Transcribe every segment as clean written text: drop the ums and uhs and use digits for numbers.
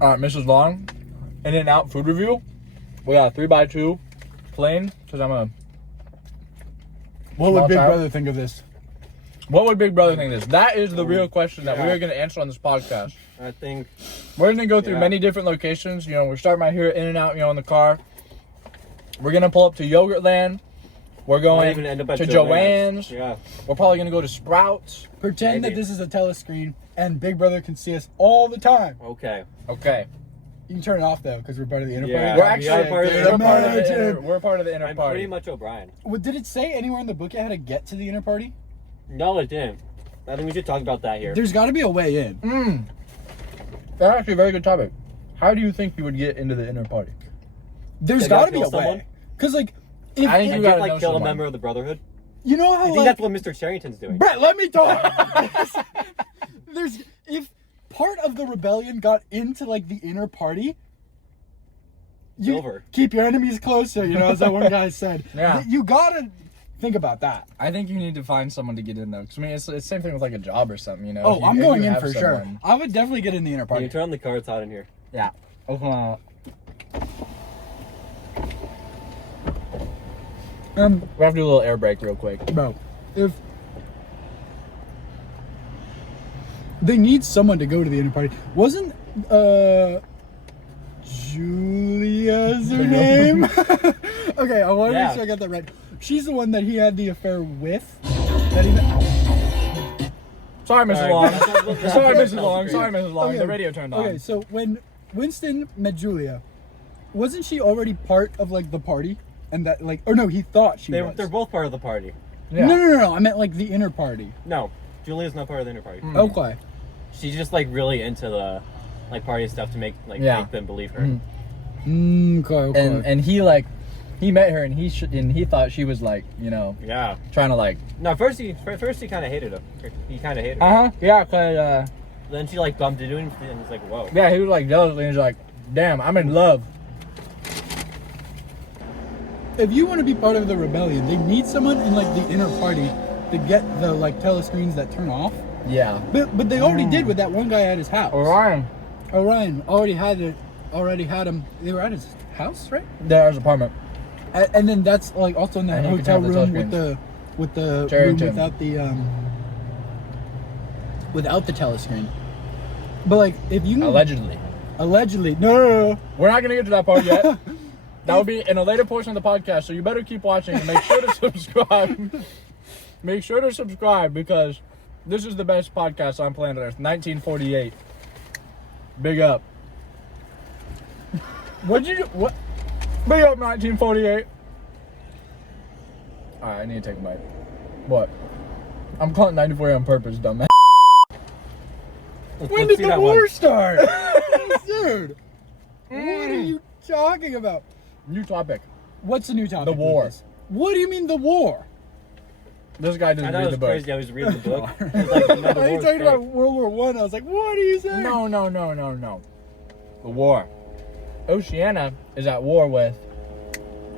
Mrs. Long, In-N-Out food review. We got a 3x2 plain, because I'm a... What would Small Big child. Brother think of this? What would Big Brother think of this? That is the real question that we are going to answer on this podcast. I think We're going to go through many different locations. You know, we're starting right here at In-N-Out, in the car. We're going to pull up to Yogurtland. We're might going even end up at to Joanne's. Yeah. We're probably going to go to Sprouts. Pretend Maybe. that this is a telescreen and Big Brother can see us all the time. Okay. Okay. You can turn it off though, because we're part of the inner Yeah. party. We're actually part of the we're part of the Imagine. inner, we're part of the inner I'm party. pretty much O'Brien. Well, did it say anywhere in the book how to get to the inner party? No, it didn't. I think we should talk about that here. There's got to be a way in. That's actually a very good topic. How do you think you would get into the inner party? There's They got gotta to be a kill someone? way. Because like, if I think And you just gotta know like kill someone. a member of the Brotherhood. you know how I think like, that's what Mr. Charrington's doing. Brett, let me talk. If part of the rebellion got into like the inner party, you Over. keep your enemies closer. You know, as that one guy said. Yeah. You gotta think about that. I think you need to find someone to get in though. Because I mean, it's the same thing with like a job or something, you know. Oh, If you- I'm if going you in have for sure. someone- I would definitely get in the inner Can you party. turn on the car? It's hot in here. Yeah. Okay. We have to do a little air break real quick. Bro, if they need someone to go to the inner party, wasn't Julia's her name? Okay, I want to Yeah. make sure I got that right. She's the one that he had the affair with. That he. Sorry, Mrs. Sorry. Long. Sorry, Sorry, Mrs. Long. Sorry, Mrs. Long. Okay. The radio turned on. Okay, so when Winston met Julia, wasn't she already part of like the party? And that like, or no, he thought she was. They're both part of the party. Yeah. No. I meant like the inner party. No, Julia's not part of the inner party. Okay. She's just like really into the like party stuff to make Yeah. make them believe her. Okay. And he like, he met her and he thought she was like, you know, Yeah. trying to like. No, first he kind of hated her. He kind of hated her. Uh huh. Yeah, cause Then she like bumped into him and he's like, whoa. yeah, he was like jealously and he's like, damn, I'm in love. If you want to be part of the rebellion, they need someone in like the inner party to get the like telescreens that turn off. Yeah. But they already did with that one guy at his house. Orion. Orion already had him. They were at his house, right? There's apartment. And then that's like also in that And he could hotel have the room telescreens. with the room Charrington. without the telescreen. But like if you allegedly no. We're not gonna get to that part yet. That will be in a later portion of the podcast, so you better keep watching and make sure to subscribe. Make sure to subscribe because this is the best podcast on planet Earth. 1948. Big up. What? Big up 1948. Alright, I need to take a bite. What? I'm calling 94 on purpose, dumbass. When did the war start? Dude, what are you talking about? New topic. What's the new topic? The war. Lucas? What do you mean the war? This guy I didn't thought read it the was book. crazy. I was reading the book. It was like, no, the Are you war's talking fake. about World War One? I was like, what are you saying? No. The war. Oceania is at war with.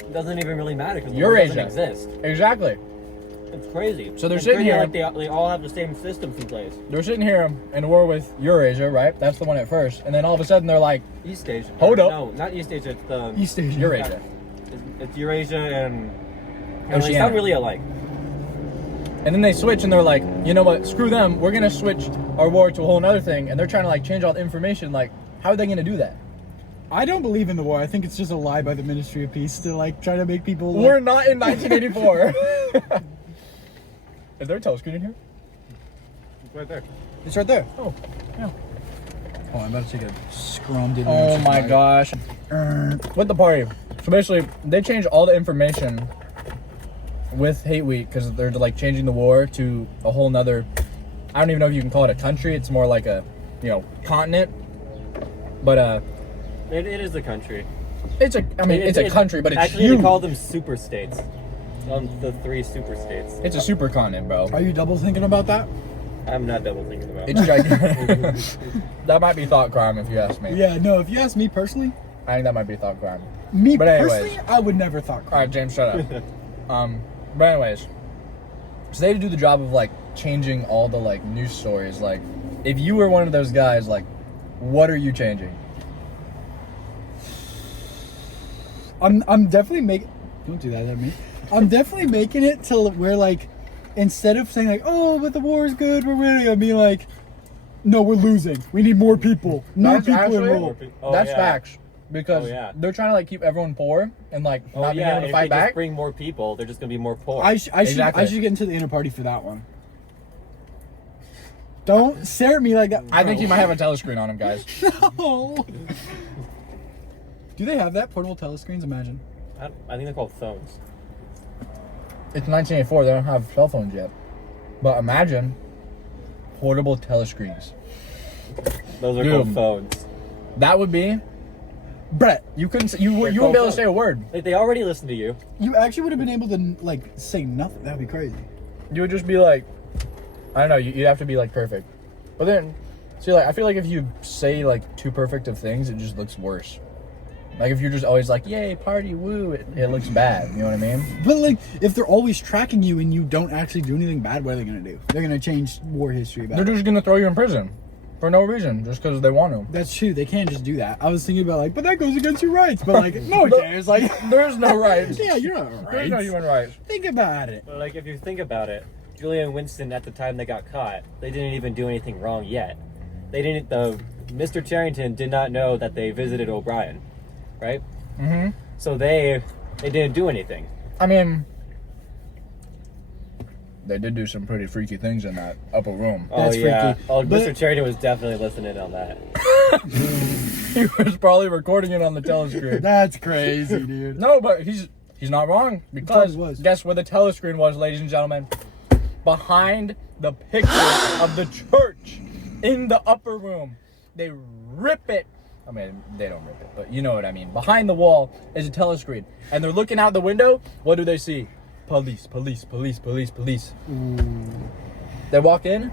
It doesn't even really matter because the Eurasia. war doesn't exist. Exactly. It's crazy. So they're It's sitting crazy, here- like they all have the same systems in place. They're sitting here in war with Eurasia, right? That's the one at first. And then all of a sudden they're like, East Asia. Hold up. No, not East Asia. It's the East Asia. Eurasia. It's Eurasia and they Oceania. sound really alike. And then they switch and they're like, you know what? Screw them. We're going to switch our war to a whole nother thing. And they're trying to like change all the information. Like, how are they going to do that? I don't believe in the war. I think it's just a lie by the Ministry of Peace to like try to make people. We're not in 1984. Is there a telescreen in here? It's right there. It's right there. Oh, yeah. Oh, I'm about to take a scrum. Oh my gosh. With the party. So basically, they changed all the information with Hate Week because they're like changing the war to a whole nother. I don't even know if you can call it a country. It's more like a, continent. But It is a country. it's a. I mean, it's a country, but it's actually huge. they call them super states. The 3 super states. It's a super continent, bro. Are you double thinking about that? I'm not double thinking about It's it. gigantic. That might be thought crime if you ask me. Yeah. No. If you ask me personally, I think that might be thought crime. me But anyways. personally, I would never thought. All right, James, shut up. But anyways, so they do the job of like changing all the like news stories. Like, if you were one of those guys, like, what are you changing? I'm definitely making. Don't do that at me. I'm definitely making it till where like, instead of saying like, oh, but the war is good, we're winning, I'll be like, no, we're losing. We need more people. More That's people actually- enrolled. That's yeah. facts. Because Oh, yeah. they're trying to like keep everyone poor and like Oh not being yeah, able and to if fight they just back. bring more people, they're just gonna be more poor. I should Exactly. get into the inner party for that one. Don't stare at me like that. I think he might have a telescreen on him, guys. No. Do they have that portable telescreens? Imagine. I think they're called phones. It's 1984. They don't have cell phones yet. But imagine portable telescreens. Those are Dude. called phones. That would be. Brett, You couldn't. You wouldn't be able to say a word. Like they already listen to you. you actually would have been able to like say nothing. That'd be crazy. You would just be like, I don't know. You'd have to be like perfect. But then, see, like I feel like if you say like too perfect of things, it just looks worse. Like if you're just always like, yay, party, woo, it looks bad. You know what I mean? But like, if they're always tracking you and you don't actually do anything bad, what are they gonna do? They're gonna change war history about They're it. just gonna throw you in prison for no reason, just because they want to. That's true. They can't just do that. I was thinking about like, but that goes against your rights. But like, no, it can't. It's like, There's no rights. yeah, you're not There's right. no human rights. Think about it. But like if you think about it, Julia and Winston at the time they got caught, they didn't even do anything wrong yet. They didn't. Mr. Charrington did not know that they visited O'Brien, right? Mm-hmm. So they didn't do anything. I mean, they did do some pretty freaky things in that upper room. That's oh yeah. freaky. Oh, But- Mr. Charrington was definitely listening on that. He was probably recording it on the telescreen. That's crazy, dude. No, but he's not wrong because Probably was. guess where the telescreen was, ladies and gentlemen? Behind the picture of the church in the upper room. They rip it. I mean, they don't rip it, but you know what I mean. Behind the wall is a telescreen, and they're looking out the window. What do they see? Police, police, police, police, police. They walk in.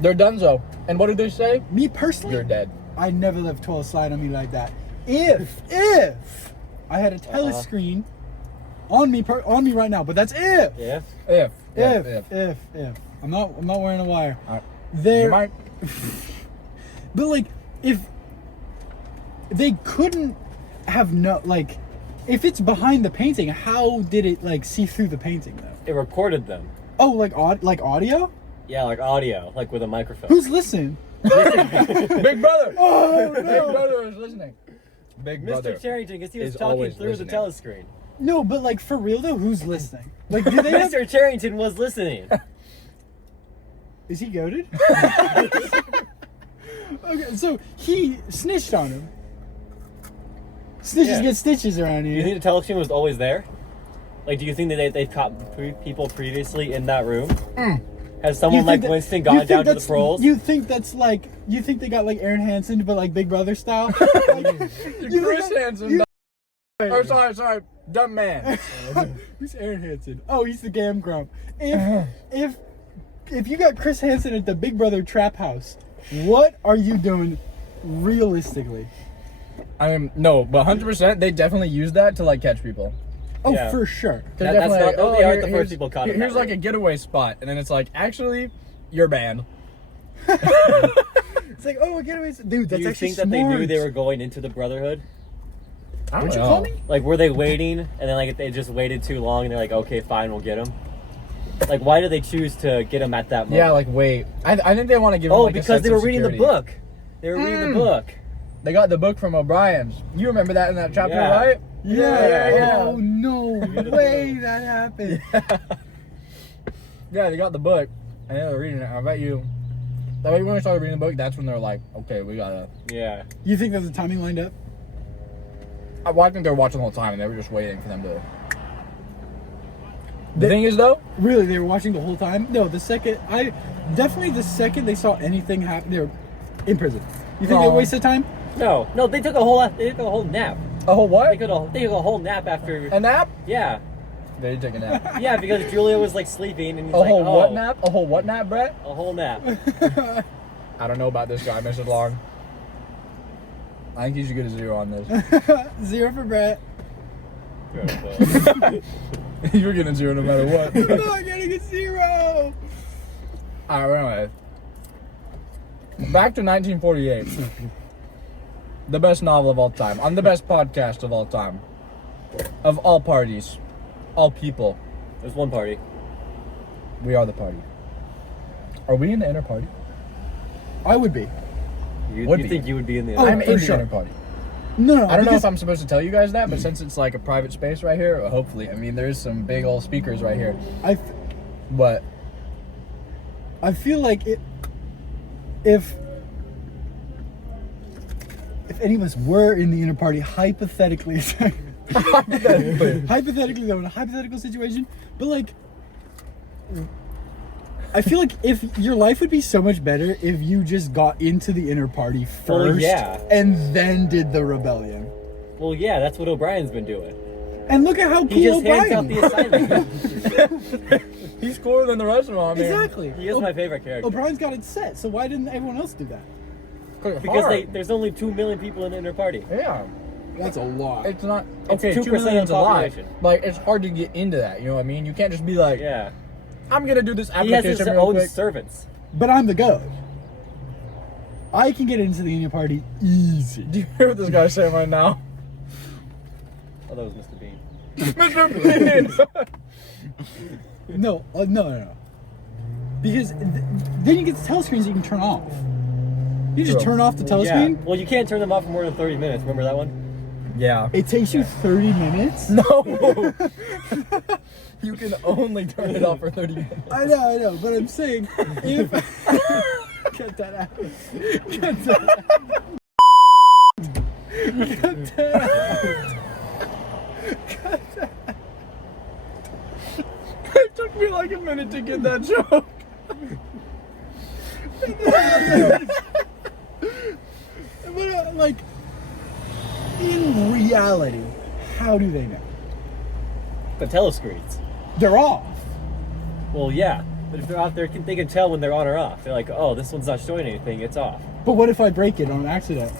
They're donezo. And what do they say? Me personally, You're dead. I never let 12 slide on me like that. If I had a telescreen on me right now, but that's if. Yeah. If. I'm not wearing a wire. You There, might. but like, if they couldn't have if it's behind the painting, how did it like see through the painting though? It recorded them. Oh, like audio? Yeah, like audio, like with a microphone. Who's listening? Big brother. Oh Big no! brother is listening. Big brother. Mr. Charrington, because he was is talking always through listening. the telescreen. No, but like for real though, who's listening? Like, do they have? Mr. Charrington was listening. Is he goaded? Okay, so he snitched on him. Snitches Yeah. get stitches around Do you here. think the telescreen was always there? Like, do you think that they've caught people previously in that room? Has someone You like think that- Winston you gone think down to the that's- proles? You think that's like you think they got like Aaron Hansen, but like Big Brother style? Like, you Chris think that- Hansen. you- Oh, sorry. Dumb man. Who's Aaron Hansen? Oh, he's the Gam Grump. If you got Chris Hansen at the Big Brother trap house, what are you doing realistically? I mean, no, but 100%, they definitely use that to like catch people. Oh, Yeah. for sure. They're That's definitely not- like, those oh, aren't the here's- first people caught in Here's that like room. a getaway spot, and then it's like, actually, you're banned. It's like, oh, get away, dude. do That's you actually think that they knew smart. they were going into the Brotherhood? I What'd don't you know. call me? Like, were they waiting, and then like they just waited too long, and they're like, okay, fine, we'll get him. Like, why did they choose to get him at that moment? Yeah, like wait. I think they want to give. him, oh, like, a because sense they of were reading the security. book. They were reading the book. They got the book from O'Brien's. You remember that in that chapter, Yeah. right? Yeah. Oh no way that happened. Yeah, they got the book, and they were reading it. I bet you when they started reading the book, that's when they're like, okay, we gotta. Yeah. You think that the timing lined up? I think they were watching the whole time, and they were just waiting for them to. The thing is, though, Really, they were watching the whole time? No, the second the second they saw anything happen, they were in prison. You think they No. wasted time? No, they took a whole nap. a whole what? They took a whole nap after. A nap? Yeah. They took a nap. Yeah, because Julia was like sleeping, and he's A like, whole oh, what nap? A whole what nap, Brett? A whole nap. I don't know about this guy, Mrs. Long. I think he should get a 0 on this. 0 for Brett. You're getting a 0 no matter what. I'm not getting a 0. Alright, anyway. Back to 1948. The best novel of all time. On the best podcast of all time. of all parties, all people, There's one party. we are the party. Are we in the inner party? I would be. You Would be. think you would be in the Oh, I'm for in the sure. inner party. No, I don't know because- if I'm supposed to tell you guys that, but since it's like a private space right here, hopefully. I mean, there's some big old speakers right here. But I feel like if any of us were in the inner party, hypothetically, hypothetically though, in a hypothetical situation, but like, I feel like if your life would be so much better if you just got into the inner party first, Well, yeah. and then did the rebellion. Well, yeah, that's what O'Brien's been doing. And look at how He cool just hands out O'Brien the assignment. he's cooler than the rest of them. I mean, Exactly. He is my favorite character. O'Brien's got it set, so why didn't everyone else do that? Because there's only 2 million people in the inner party. Yeah. That's a lot. It's not It's okay. 2% 2 million's of a the lot. population. Like it's hard to get into that. You know what I mean? You can't just be like, Yeah. I'm gonna do this He has application his real own quick. servants. But I'm the goat. I can get into the inner party easy. Do you hear what this guy's saying right now? Oh, that was Mr. Bean. Mr. Bean. No. Because then you get the telescreens you can turn off. You just True. turn off the Yeah. telescreen. Well, you can't turn them off for more than 30 minutes. Remember that one? Yeah. It takes you 30 minutes. No. You can only turn it off for 30 minutes. I know, but I'm saying if get that out. Get that out. Get that out. It took me like a minute to get that joke. But, like, in reality, how do they know? The telescreens. They're off. Well, yeah. But if they're out there, they can tell when they're on or off. They're like, oh, this one's not showing anything. It's off. But what if I break it on accident?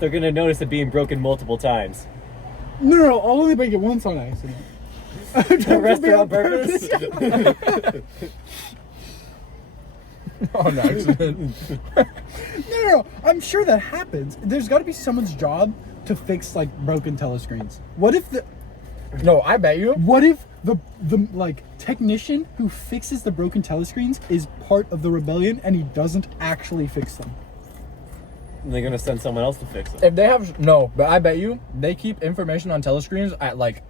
They're going to notice it being broken multiple times. No, I'll only break it once on accident. The rest are on purpose? On accident. No, I'm sure that happens. There's got to be someone's job to fix like broken telescreens. What if the I bet you. like technician who fixes the broken telescreens is part of the rebellion and he doesn't actually fix them? And they're going to send someone else to fix it. If they have but I bet you they keep information on telescreens at like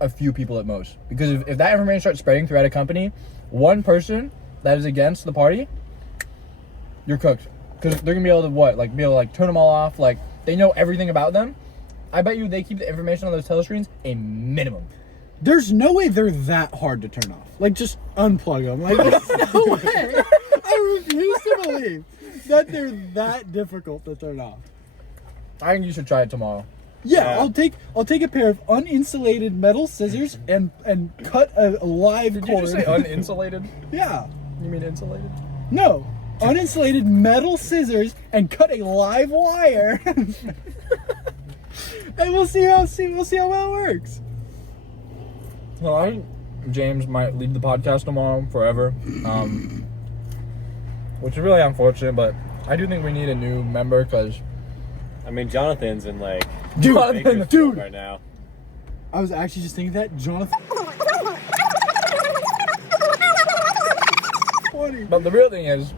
a few people at most. Because if that information starts spreading throughout a company, one person that is against the party, you're cooked. Because they're gonna be able to turn them all off. Like they know everything about them. I bet you they keep the information on those telescreens a minimum. There's no way they're that hard to turn off. Like just unplug them. Like there's no way. I refuse to believe that they're that difficult to turn off. I think you should try it tomorrow. Yeah, Yeah. I'll take a pair of uninsulated metal scissors and cut a live Did cord. you just say uninsulated? Yeah. You mean insulated? No. Uninsulated metal scissors and cut a live wire. And we'll see how well it works. Well, I think James might leave the podcast tomorrow forever, which is really unfortunate. But I do think we need a new member because I mean, Jonathan's in like Jonathan, Bakersfield dude. right now. I was actually just thinking that Jonathan. Funny. But the real thing is,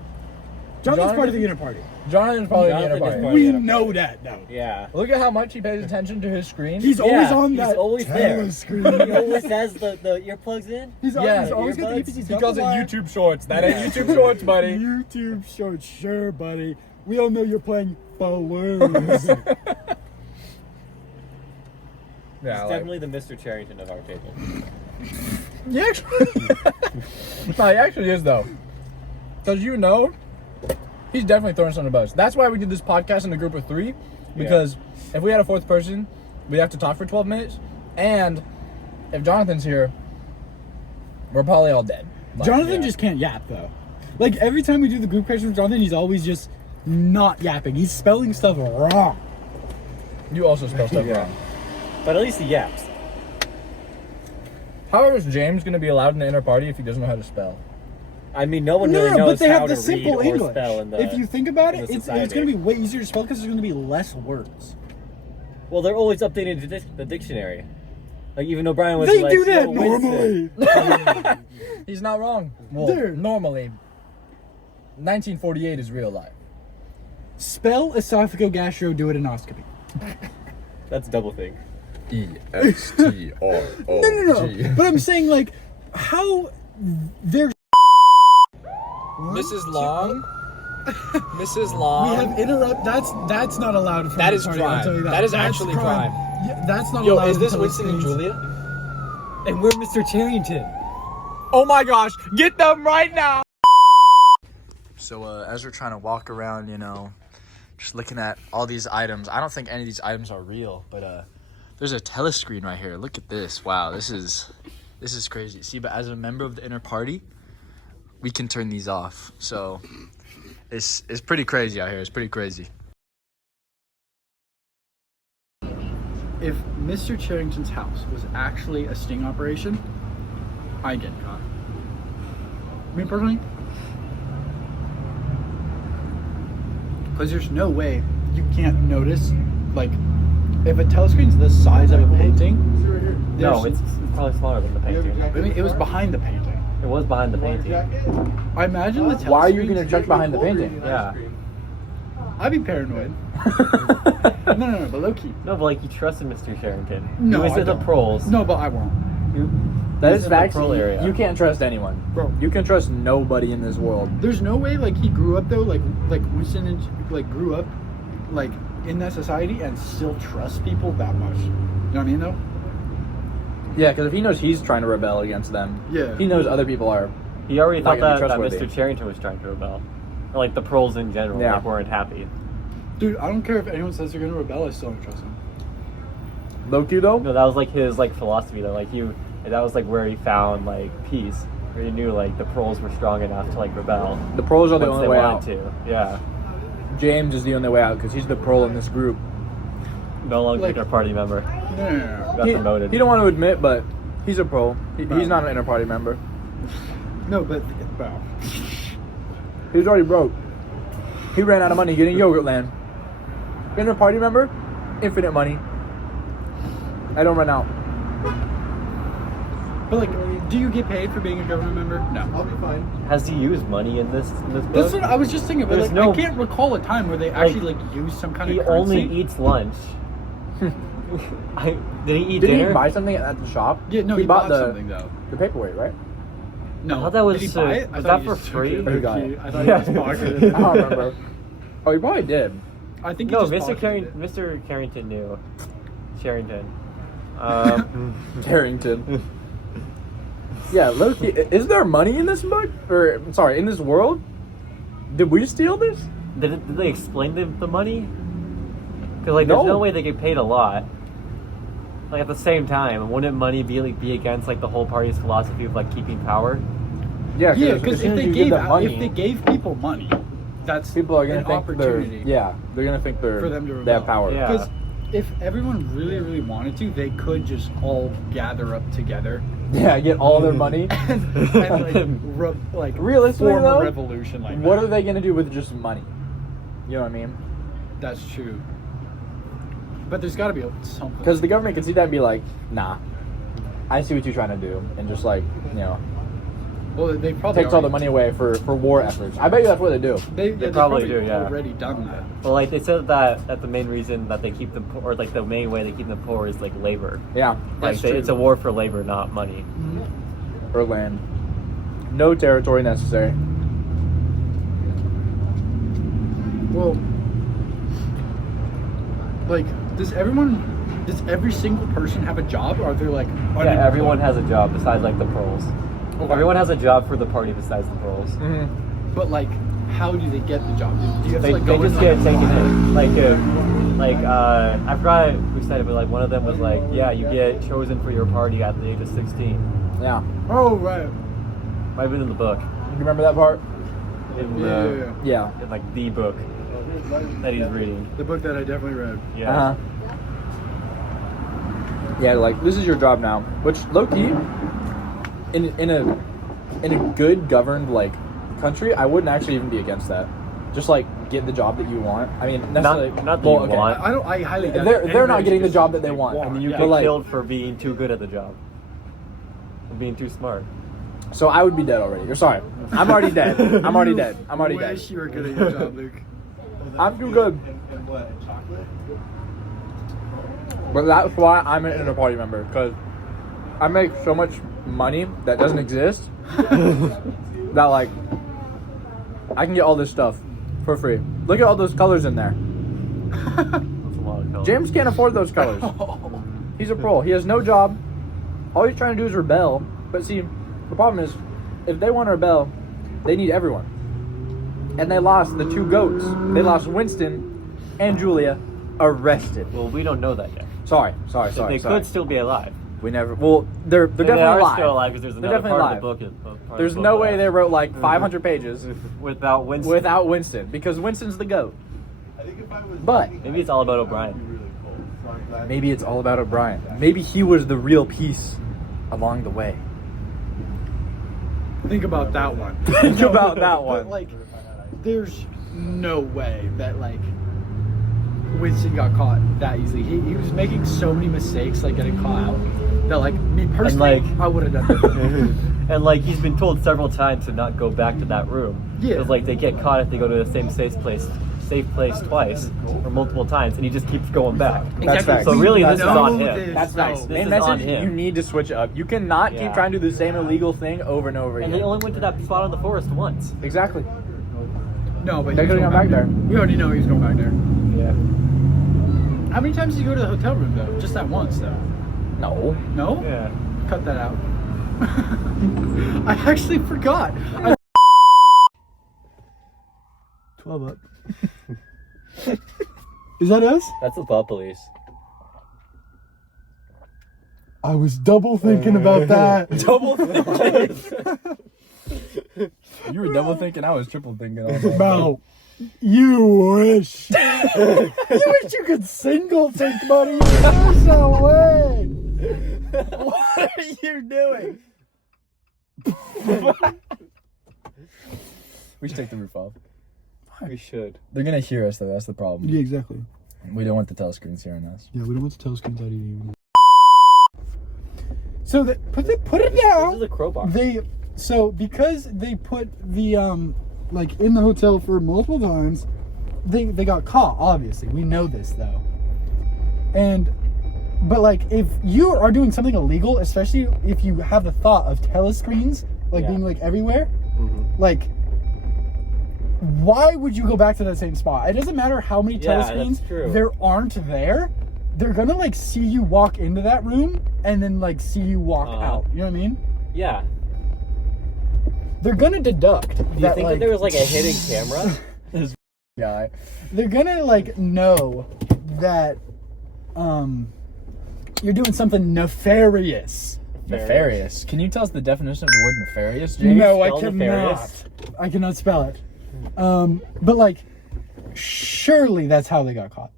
Jonathan's part of the Jonathan- inner party. Jonathan's probably Jonathan the is inner part- party. We the inner know that though. Yeah. Look at how much he pays attention to his screen. He's always Yeah, on he's that always there. telescreen. He always has the earplugs in. He's Yeah, always got the earbuds. earpiece. He's he got calls the it wire. YouTube Shorts. That ain't YouTube Shorts, buddy. YouTube shorts, sure, buddy. We all know you're playing balloons. Yeah, He's like, definitely the Mr. Charrington of our table. he actually, no, he actually is though, because he's definitely throwing us on the bus. That's why we did this podcast in a group of 3, because if we had a 4th person, we'd have to talk for 12 minutes, and if Jonathan's here, we're probably all dead. Like, Jonathan yeah. just can't yap though. Like every time we do the group questions with Jonathan, he's always just not yapping. He's spelling stuff wrong. You also spell stuff Yeah. wrong. But at least he yaps. How is James going to be allowed in the inner party if he doesn't know how to spell? I mean, no one No, really no, knows but they how have the to simple read or English. spell in the. If you think about in it, the it's society. going to be way easier to spell because there's going to be less words. Well, they're always updating the dictionary. Like, even O'Brien was They like, do that "Yo, Winston." normally. He's not wrong. Well, Dude. normally, 1948 is real life. Spell esophagogastroduodenoscopy. That's double thing. ESTRO. No. But I'm saying, like, how they're. Mrs. Long. Mrs. Long. We have interrupt. That's not allowed. From That the is party, crime. I'll tell you that. That is That's actually crime. Yeah, that's not Yo, allowed. is this until Winston and it's- Julia? And we're Mr. Charrington. Oh my gosh, get them right now! So as we're trying to walk around, you know, just looking at all these items, I don't think any of these items are real, but there's a telescreen right here. Look at this. Wow, this is crazy. See, but as a member of the inner party, we can turn these off. So it's pretty crazy out here. It's pretty crazy. If Mr. Charrington's house was actually a sting operation, I'd get caught. Me personally, because there's no way you can't notice, like, if a telescreen's the size of a painting. No, there's- it's probably smaller than the painting. I mean, it was behind the painting. It was behind the painting. I imagine the telescreen. Why are you gonna check behind the painting? Yeah. I'd be paranoid. No, but low key. No, but like, you trusted Mr. Charrington. No, You I went to the don't. proles. No, but I won't. That This is is the facts. pearl area. You can't trust anyone. Bro. You can trust nobody in this world. There's no way, like, he grew up though, like Winston and like grew up, like, in that society and still trust people that much. You know what I mean, though? Yeah, because if he knows he's trying to rebel against them, Yeah. he knows other people are. He already Not thought gonna be that trustworthy. Mr. Charrington was trying to rebel. Or like the proles in general, Yeah. like, weren't happy. Dude, I don't care if anyone says they're gonna rebel. I still don't trust them. Loki though. No, that was like his like philosophy though. Like that was like where he found like peace. Where he knew like the proles were strong enough to like rebel. The pros are the once only they way out. wanted to. Yeah. James is the only way out because he's the pro in this group. No longer Like- a party member. No. Got promoted. He don't want to admit, but he's a pro. He's Bro. not an inner party member. No, but wow. He's already broke. He ran out of money getting Yogurtland. Inner party member, infinite money. I don't run out. But like, do you get paid for being a government member? No. I'll be fine. Has he used money in this book? That's what I was just thinking. But There's like, no- I can't recall a time where they actually like used some kind He of currency. only eats lunch. Did he eat Did dinner? he buy something at the shop? Yeah, no, he bought the something though. the paperweight, right? No, I thought that was, did he buy it? I was thought that he for just took free? it. Or he got it? I thought Yeah. he just pocketed I it. don't remember. Oh, he probably did. I think he No, just Mr. pocketed it. Mr. Carrington knew. Charrington. Carrington. Yeah, Loki. Is there money in this book? Or sorry, in this world? Did we steal this? Did they explain the money? Because like, there's No. no way they get paid a lot. Like at the same time, wouldn't money be against like the whole party's philosophy of like keeping power? Yeah, Yeah, as because soon if as they you give gave them money, if they gave people money, that's people are gonna an think they're opportunity. they're gonna think they're For them to they have rebel. power. Yeah. Because if everyone really wanted to, they could just all gather up together Yeah, get all their money. and like Realistically, form though, a revolution like What that. are they gonna do with just money? You know what I mean? That's true. But there's got to be something. Because the government could see that and be like, nah, I see what you're trying to do, and just like, you know, well, they probably takes all the already- money away for war efforts. I bet you that's what they do. They probably do, yeah. Already done that. Well, like they said that the main reason that they keep the poor, or like the main way they keep the poor is like labor. Yeah, Like That's true. it's a war for labor, not money. or land. No territory necessary. Well, like, does every single person have a job, or are there like? Yeah, everyone has a job besides like the proles. Okay. Everyone has a job for the party besides the proles. But like, how do they get the job? Do you have They, to like they go just in, get like, taken in. I forgot who said it, but like one of them was like, yeah, you get chosen for your party at the age of 16. Yeah. Oh right. Might have been in the book. You remember that part? In Yeah, the, Yeah. in like the book that he's reading. The book that I definitely read. Yeah. Uh-huh. Yeah, like this is your job now. Which low key, in a good governed like country, I wouldn't actually even be against that. just like get the job that you want. I mean, necessarily, not that you want. I highly doubt They're not anybody getting the just job that they want. And you But, get like- killed for being too good at the job. For being too smart. So I would be dead already. You're sorry. I'm already dead. I'm already dead. I'm already dead. Wish you were good at your job, Luke. I'm too good. And what? Chocolate? But that's why I'm an inner party member, because I make so much money that doesn't exist that like I can get all this stuff for free. Look at all those colors in there. That's a lot of color. James can't afford those colors. He's a pro. He has no job. All he's trying to do is rebel. But see, the problem is, if they want to rebel, they need everyone. And they lost the two goats. They lost Winston and Julia arrested. Well, we don't know that yet. Sorry. They could still be alive. We never. Well, they're And definitely they are alive. still alive because there's They're another definitely part alive. of the book. There's no way they wrote like 500 pages without Winston. without Winston, because Winston's the goat. I think if I was But Maybe it's all about it'd be O'Brien. really cold. So I'm glad. maybe it's all about O'Brien. Maybe he was the real piece along the way. Think about that one. Think about that one. But like, there's no way that like Winston got caught that easily. He was making so many mistakes, like getting caught out, that like me personally, like- I would have done it. And like he's been told several times to not go back to that room. Yeah. Because like they get caught if they go to the same safe place twice or multiple times, and he just keeps going back. That's facts. So really, That's this is facts. on Know him. this. That's nice. This Main is on message: him. you need to switch it up. You cannot keep Yeah. trying to do the same illegal thing over and over And again. they only went to that spot in the forest once. Exactly. No, but They he could've was going gone back there. We already know he was going back there. Yeah. How many times did you go to the hotel room though? Just that once though. No. No? Yeah. Cut that out. I actually forgot. 12 up. Is that us? That's the thought police. I was double thinking about that. Double thinking. You were double thinking. I was triple thinking. Bro, you wish. You wish you could single think, buddy. There's no way. What are you doing? We should take the roof off. We should. They're gonna hear us though. That's the problem. Yeah, exactly. We don't want the telescreens hearing us. Yeah, we don't want the telescreens out either. So put it This down. is a crowbar. Because they put the like in the hotel for multiple times, they got caught. Obviously, we know this though. But like if you are doing something illegal, especially if you have the thought of telescreens like Yeah. being like everywhere, Mm-hmm. like why would you go back to that same spot? It doesn't matter how many Yeah, telescreens that's true. there aren't there. They're gonna like see you walk into that room and then like see you walk out. You know what I mean? Yeah. They're gonna deduct Do you that think like that there was like a hidden camera? Guy. they're gonna like know that you're doing something nefarious. Nefarious. Can you tell us the definition of the word nefarious, James? No, I spell cannot. nefarious? I cannot spell it. But like, surely that's how they got caught.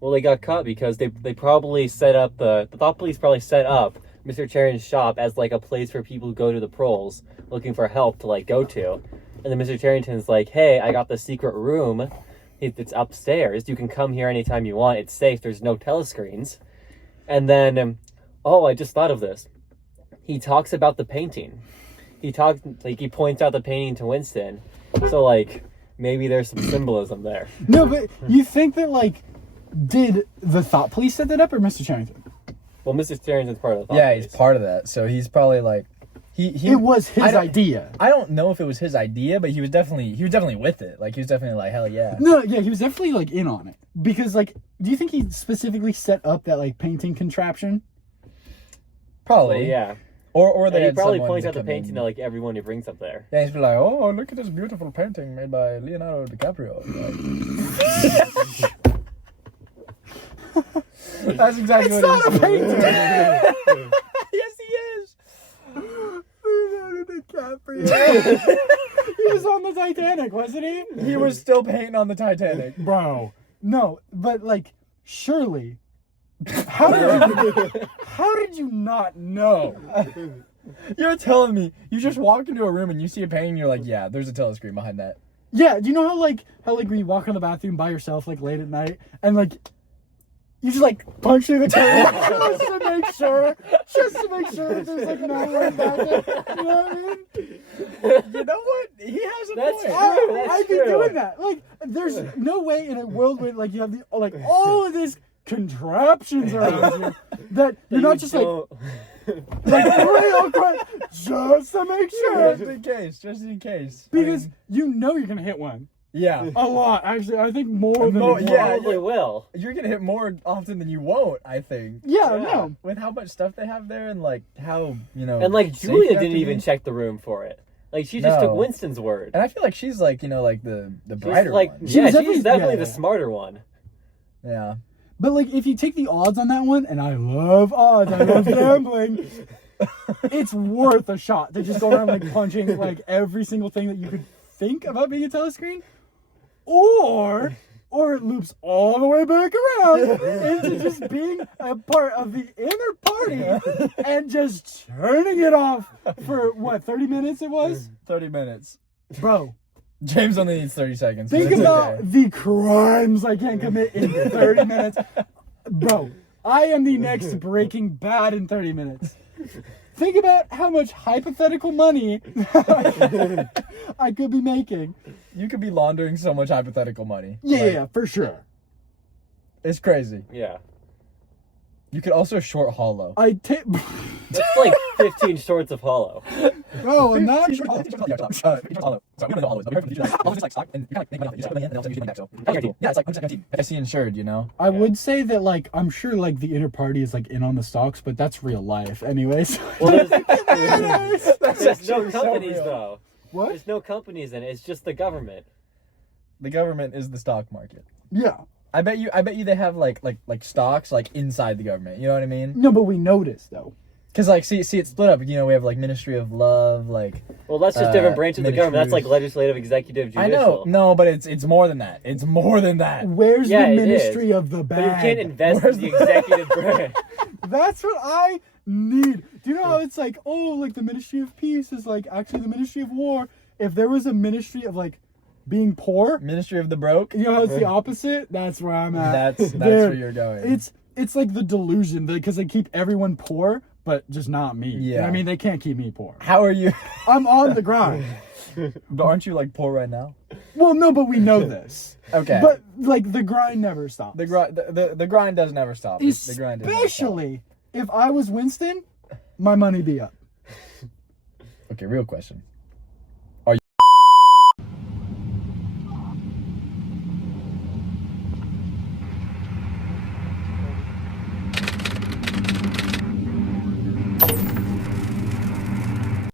Well, they got caught because they probably set up the thought police probably set up Mr. Cherry's shop as like a place for people who go to the proles looking for help to like go to, and then Mr. Charrington's like, "Hey, I got the secret room. It's upstairs. You can come here anytime you want. It's safe. There's no telescreens." And then, oh, I just thought of this. He talks about the painting. He points out the painting to Winston. So like maybe there's some symbolism there. No, but you think that like, did the thought police set that up or Mr. Charrington? Well, Mr. Charrington's part of the thought Yeah, police. he's part of that. So he's probably like, he. It was his I don't- idea. I don't know if it was his idea, but he was definitely with it. Like he was definitely like, hell yeah. No, yeah, he was definitely like in on it because like, do you think he specifically set up that like painting contraption? Probably. Well, yeah. Or they And he had probably someone points to out the come painting in. to like everyone who brings up there. Yeah, he's be like, oh, look at this beautiful painting made by Leonardo DiCaprio. Like, that's exactly It's what not it a is. painting. Yes, he is. Leonardo DiCaprio. He was on the Titanic, wasn't he? He was still painting on the Titanic. Bro. No, but like, surely. How did you not know? You're telling me you just walk into a room and you see a painting, you're like, yeah, there's a telescreen behind that. Yeah, do you know how when you walk in the bathroom by yourself like late at night and like you just like punch through the curtain just to make sure that there's like no one back there. You know what I mean? You know what? He has a That's point. true. I'd be doing that. Like, there's no way in a world where like you have all of these contraptions around you that you're not just like real quick just to make sure. Just in case. Because you know you're gonna hit one. Yeah. A lot, actually. I think more than More- one. yeah. Probably will. You're gonna hit more often than you won't, I think. Yeah, Yeah. no. With how much stuff they have there and like how, And like safe Julia you have didn't to even be. check the room for it. Like she just took No. Winston's word. And I feel like she's like, like the She's brighter like, one. She was yeah, definitely- she's definitely yeah, the yeah. smarter one. Yeah. But like, if you take the odds on that one, and I love odds, I love gambling, it's worth a shot to just go around like punching like every single thing that you could think about being a telescreen, or it loops all the way back around into just being a part of the inner party and just turning it off for what 30 minutes it was, 30 minutes. bro. James only needs 30 seconds. Think It's about okay. the crimes I can commit in 30 minutes. Bro, I am the next Breaking Bad in 30 minutes. Think about how much hypothetical money I could be making. You could be laundering so much hypothetical money. Yeah, Like, yeah, for sure. It's crazy. Yeah. You could also short hollow. I take. That's like 15 shorts of hollow. Bro, I'm not. I see insured, you know? I would say that, like, I'm sure, like, the inner party is, like, in on the stocks, but that's real life, anyways. Well, there's That's no actually so companies real. though. What? There's no companies in it. It's just the government. The government is the stock market. Yeah. I bet you they have like stocks like inside the government. You know what I mean? No, but we noticed, though. Cause like see it's split up. You know, we have like Ministry of Love, like Well, that's just different branches of the government. That's like ministries. legislative, executive, judicial. I know, no, but it's more than that. It's more than that. Where's Yeah, the it Ministry is. of the But you Bag? can't invest Where's in the the- executive branch. That's what I need. Do you know how it's like, oh, like the Ministry of Peace is like actually the Ministry of War? If there was a Ministry of like being poor, Ministry of the Broke. you know how it's the opposite? That's where I'm at. That's Dude, where you're going. It's like the delusion because they keep everyone poor, but just not me. You know what Yeah. I mean, they can't keep me poor. How are you? I'm on the grind. But aren't you like poor right now? Well, no, but we know this. Okay. But like the grind never stops. the grind does never stop. The grind does never stop. Especially if I was Winston, my money be up. Okay, real question.